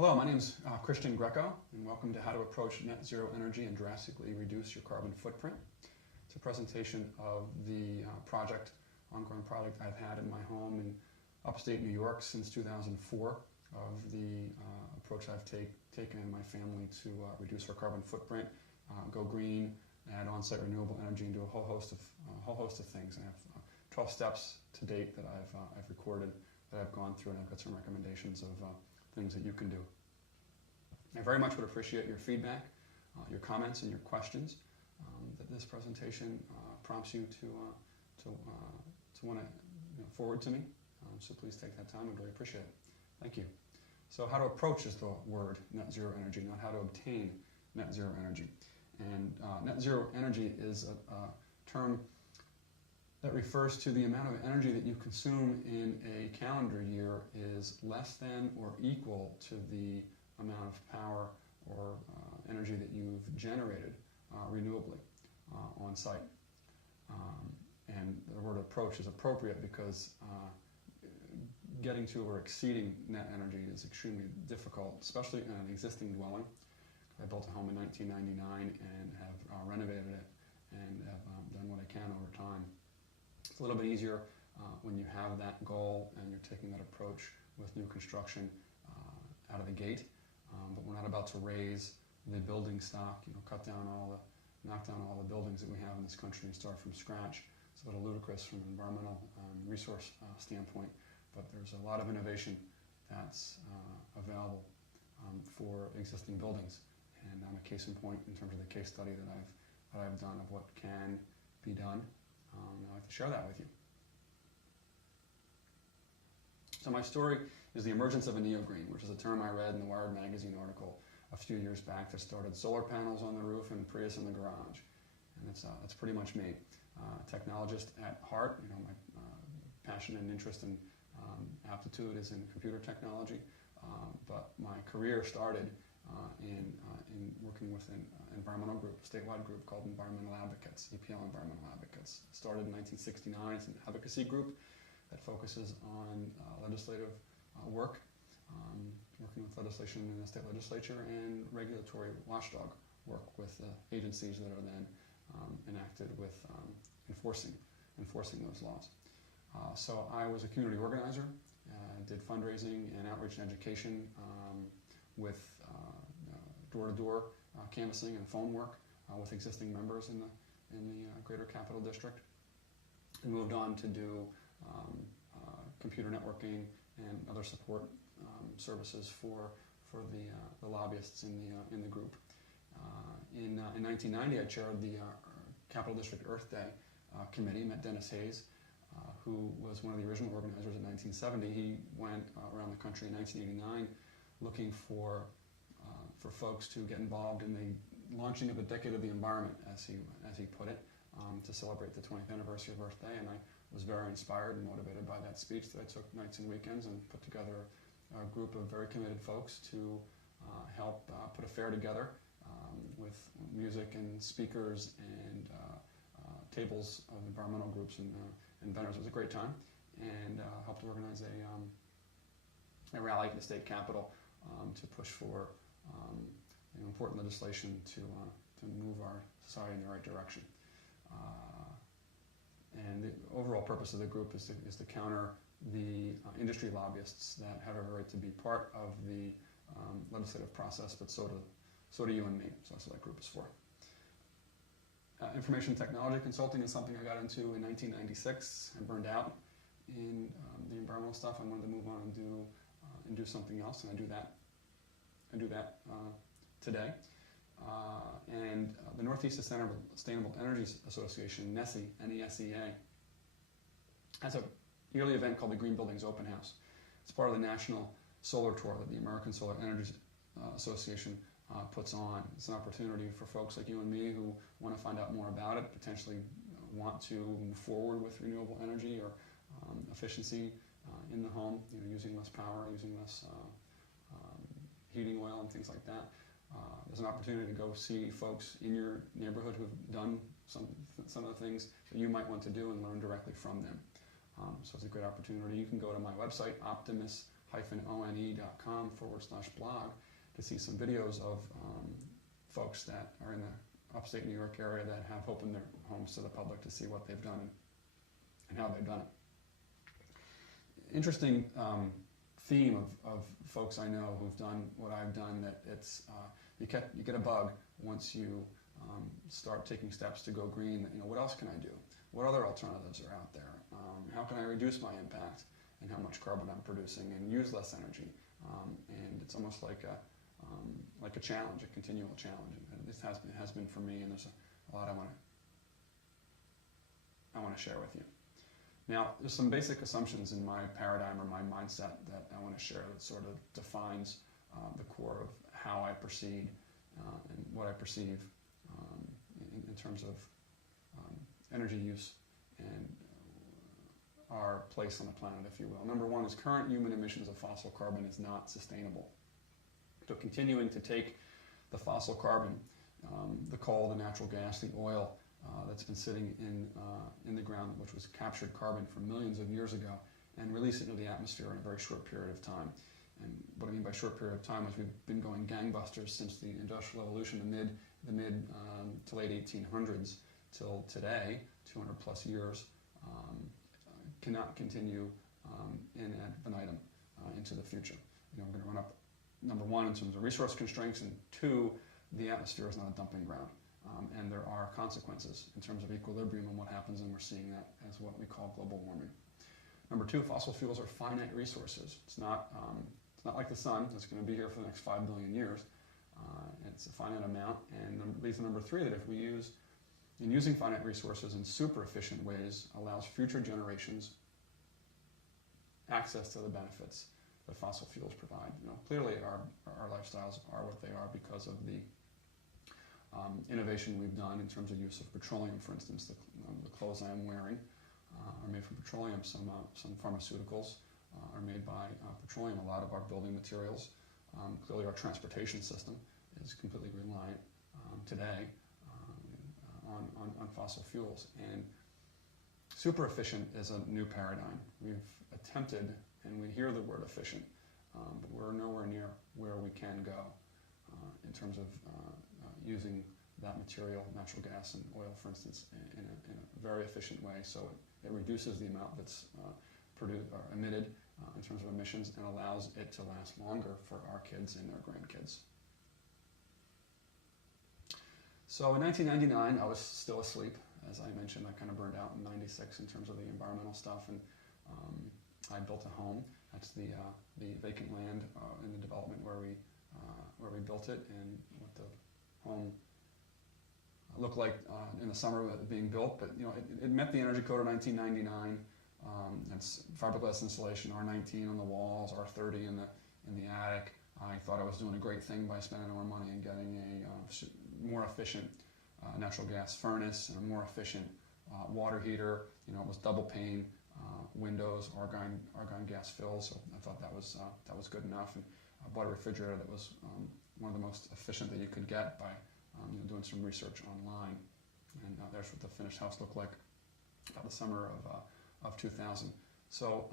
Hello, my name is Christian Grieco, and welcome to How to Approach Net Zero Energy and Drastically Reduce Your Carbon Footprint. It's a presentation of the ongoing project I've had in my home in upstate New York since 2004, of the approach I've taken in my family to reduce our carbon footprint, go green, add on-site renewable energy, and do a whole host of things. I have 12 steps to date that I've recorded, that I've gone through, and I've got some recommendations of things that you can do. I very much would appreciate your feedback, your comments, and your questions. That this presentation prompts you to want to forward to me. So please take that time. I'd really appreciate it. Thank you. So how to approach is the word net zero energy, not how to obtain net zero energy. And net zero energy is a term that refers to the amount of energy that you consume in a calendar year is less than or equal to the amount of power or energy that you've generated renewably on site. And the word approach is appropriate because getting to or exceeding net energy is extremely difficult, especially in an existing dwelling. I built a home in 1999 and have renovated it and have done what I can over time. It's a little bit easier when you have that goal and you're taking that approach with new construction out of the gate. But we're not about to raise the building stock, knock down all the buildings that we have in this country and start from scratch. It's a little ludicrous from an environmental resource standpoint, but there's a lot of innovation that's available for existing buildings. And I'm a case in point in terms of the case study that I've done of what can be done. I'd like to share that with you. So my story is the emergence of a neogreen, which is a term I read in the Wired magazine article a few years back that started solar panels on the roof and Prius in the garage. And that's pretty much me. Technologist at heart. My passion and interest and aptitude is in computer technology. But my career started in working with an environmental group, a statewide group called Environmental Advocates, EPL Environmental Advocates. It started in 1969. It's an advocacy group that focuses on legislative work, working with legislation in the state legislature, and regulatory watchdog work with agencies that are then enacted with enforcing those laws. So I was a community organizer, did fundraising and outreach and education with door-to-door canvassing and phone work with existing members in the Greater Capital District, and moved on to do computer networking and other support services for the lobbyists in the group. In 1990, I chaired the Capital District Earth Day Committee. Met Dennis Hayes, who was one of the original organizers in 1970. He went around the country in 1989 looking for folks to get involved in the launching of the Decade of the Environment, as he put it, to celebrate the 20th anniversary of Earth Day. And I was very inspired and motivated by that speech that I took nights and weekends and put together a group of very committed folks to help put a fair together with music and speakers and tables of environmental groups and vendors. It was a great time, and helped organize a rally at the state capitol to push for important legislation to move our society in the right direction. And the overall purpose of the group is to counter the industry lobbyists that have every right to be part of the legislative process, but so do you and me. So that's what that group is for. Information technology consulting is something I got into in 1996. I burned out in the environmental stuff. I wanted to move on and do something else, and I do that today. And the Northeast Sustainable Energy Association, NESEA, N-E-S-E-A, has a yearly event called the Green Buildings Open House. It's part of the national solar tour that the American Solar Energy Association puts on. It's an opportunity for folks like you and me who want to find out more about it, potentially want to move forward with renewable energy or efficiency in the home, using less power, using less heating oil and things like that. There's an opportunity to go see folks in your neighborhood who've done some of the things that you might want to do and learn directly from them. So it's a great opportunity. You can go to my website, one.com/blog to see some videos of folks that are in the upstate New York area that have opened their homes to the public to see what they've done and how they've done it. Interesting theme of folks I know who've done what I've done, that it's you get a bug once you start taking steps to go green. That, what else can I do? What other alternatives are out there? How can I reduce my impact and how much carbon I'm producing and use less energy? And it's almost like a challenge, a continual challenge. And this has been for me, and there's a lot I want to share with you. Now, there's some basic assumptions in my paradigm or my mindset that I want to share that sort of defines the core of how I proceed and what I perceive in terms of energy use and our place on the planet, if you will. Number one is current human emissions of fossil carbon is not sustainable. So continuing to take the fossil carbon, the coal, the natural gas, the oil that's been sitting in the ground, which was captured carbon from millions of years ago, and release it into the atmosphere in a very short period of time. And what I mean by short period of time is we've been going gangbusters since the Industrial Revolution, the mid to late 1800s till today, 200 plus years, cannot continue in ad infinitum into the future. We're going to run up, number one, in terms of resource constraints, and two, the atmosphere is not a dumping ground. And there are consequences in terms of equilibrium and what happens, and we're seeing that as what we call global warming. Number two, fossil fuels are finite resources. It's not like the sun that's going to be here for the next 5 billion years. It's a finite amount, and leads to number three, that if we using finite resources in super efficient ways allows future generations access to the benefits that fossil fuels provide. Clearly our lifestyles are what they are because of the innovation we've done in terms of use of petroleum. For instance, the clothes I am wearing are made from petroleum. Some pharmaceuticals are made by petroleum. A lot of our building materials, clearly our transportation system is completely reliant today on fossil fuels. And super efficient is a new paradigm. We've attempted, and we hear the word efficient, but we're nowhere near where we can go in terms of using that material, natural gas and oil, for instance, in a very efficient way. So it reduces the amount that's produced or emitted in terms of emissions, and allows it to last longer for our kids and their grandkids. So in 1999, I was still asleep. As I mentioned, I kind of burned out in '96 in terms of the environmental stuff, and I built a home. That's the vacant land in the development where we built it, and what the home looked like in the summer of it being built. But it met the energy code of 1999. It's fiberglass insulation, R19 on the walls, R30 in the attic. I thought I was doing a great thing by spending more money and getting a more efficient natural gas furnace and a more efficient water heater. It was double pane windows, argon gas fills. So I thought that was good enough. And I bought a refrigerator that was one of the most efficient that you could get by doing some research online. And there's what the finished house looked like about the summer of 2000. So